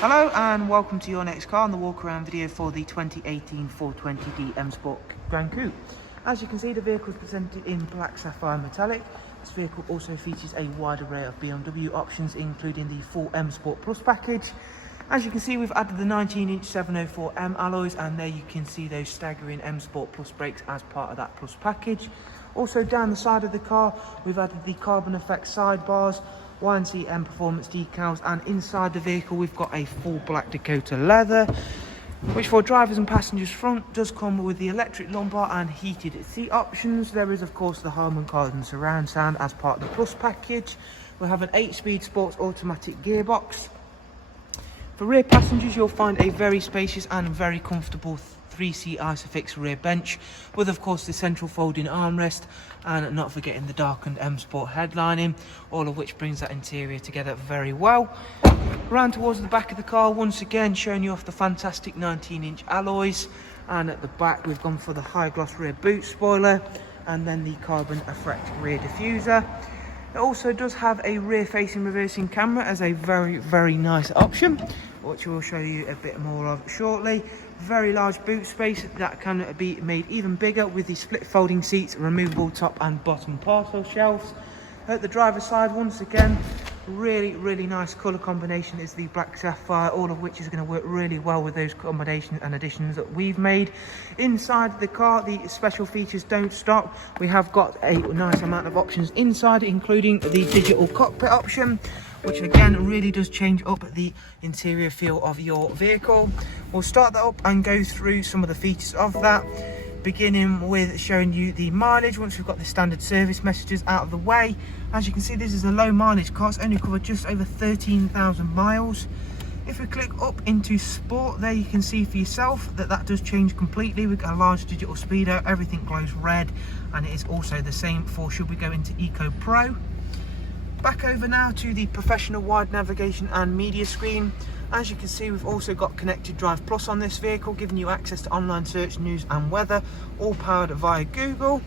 Hello and welcome to your next car on the walk around video for the 2018 420D M Sport GRAN COUPE. As you can see, the vehicle is presented in black sapphire metallic. This vehicle also features a wide array of BMW options, including the full M Sport Plus package. As you can see, we've added the 19-inch 704M alloys, and there you can see those staggering M Sport Plus brakes as part of that Plus package. Also down the side of the car, we've added the carbon effect sidebars, YNC Mperformance decals, and inside the vehicle we've got a full black Dakota leather, which for drivers and passengers front does come with the electric lumbar and heated seat options. There is of course the Harman Kardon surround sound as part of the Plus package. We have an 8-speed sports automatic gearbox. For rear passengers, you'll find a very spacious and very comfortable 3-seat Isofix rear bench with of course the central folding armrest, and not forgetting the darkened M Sport headlining, all of which brings that interior together very well. Around towards the back of the car, once again showing you off the fantastic 19-inch alloys, and at the back we've gone for the high gloss rear boot spoiler and then the carbon effect rear diffuser. It also does have a rear facing reversing camera as a very nice option, which we'll show you a bit more of shortly. Very large boot space that can be made even bigger with the split folding seats, removable top and bottom parcel shelves. At the driver's side, once again, really nice colour combination is the black sapphire, all of which is going to work really well with those combinations and additions that we've made. Inside the car, the special features don't stop. We have got a nice amount of options inside, including the digital cockpit option, which again really does change up the interior feel of your vehicle. We'll start that up and go through some of the features of that, beginning with showing you the mileage. Once we've got the standard service messages out of the way, as you can see, this is a low mileage car. It's only covered just over 13,000 miles. If we click up into sport, there you can see for yourself that does change completely. We've got a large digital speedo, everything glows red, and it is also the same for should we go into Eco Pro. Back over now to the professional wide navigation and media screen. As you can see, we've also got Connected Drive Plus on this vehicle, giving you access to online search, news and weather, all powered via Google.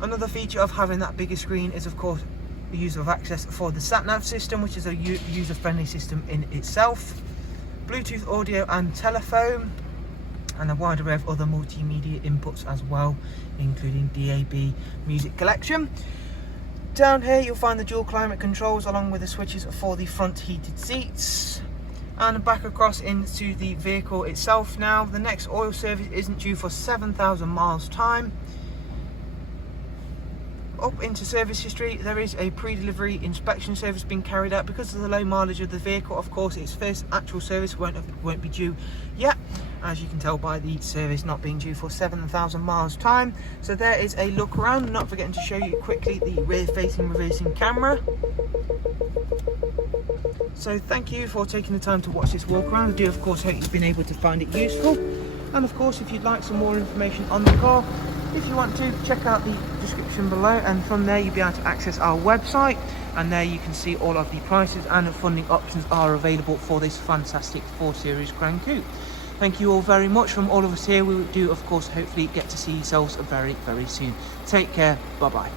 Another feature of having that bigger screen is of course the use of access for the sat-nav system, which is a user-friendly system in itself. Bluetooth audio and telephone, and a wide array of other multimedia inputs as well, including DAB music collection. Down here you'll find the dual climate controls along with the switches for the front heated seats. And back across into the vehicle itself now. The next oil service isn't due for 7,000 miles time. Up into service history, there is a pre-delivery inspection service being carried out. Because of the low mileage of the vehicle, of course its first actual service won't be due yet, as you can tell by the service not being due for 7,000 miles time. So there is a look around, not forgetting to show you quickly the rear facing reversing camera. So thank you for taking the time to watch this walk around. I do of course hope you've been able to find it useful, and of course if you'd like some more information on the car, if you want to, check out the description below, and from there you'll be able to access our website, and there you can see all of the prices and funding options are available for this fantastic 4 Series GRAN COUPE. Thank you all very much from all of us here. We do of course hopefully get to see yourselves very soon. Take care, bye bye.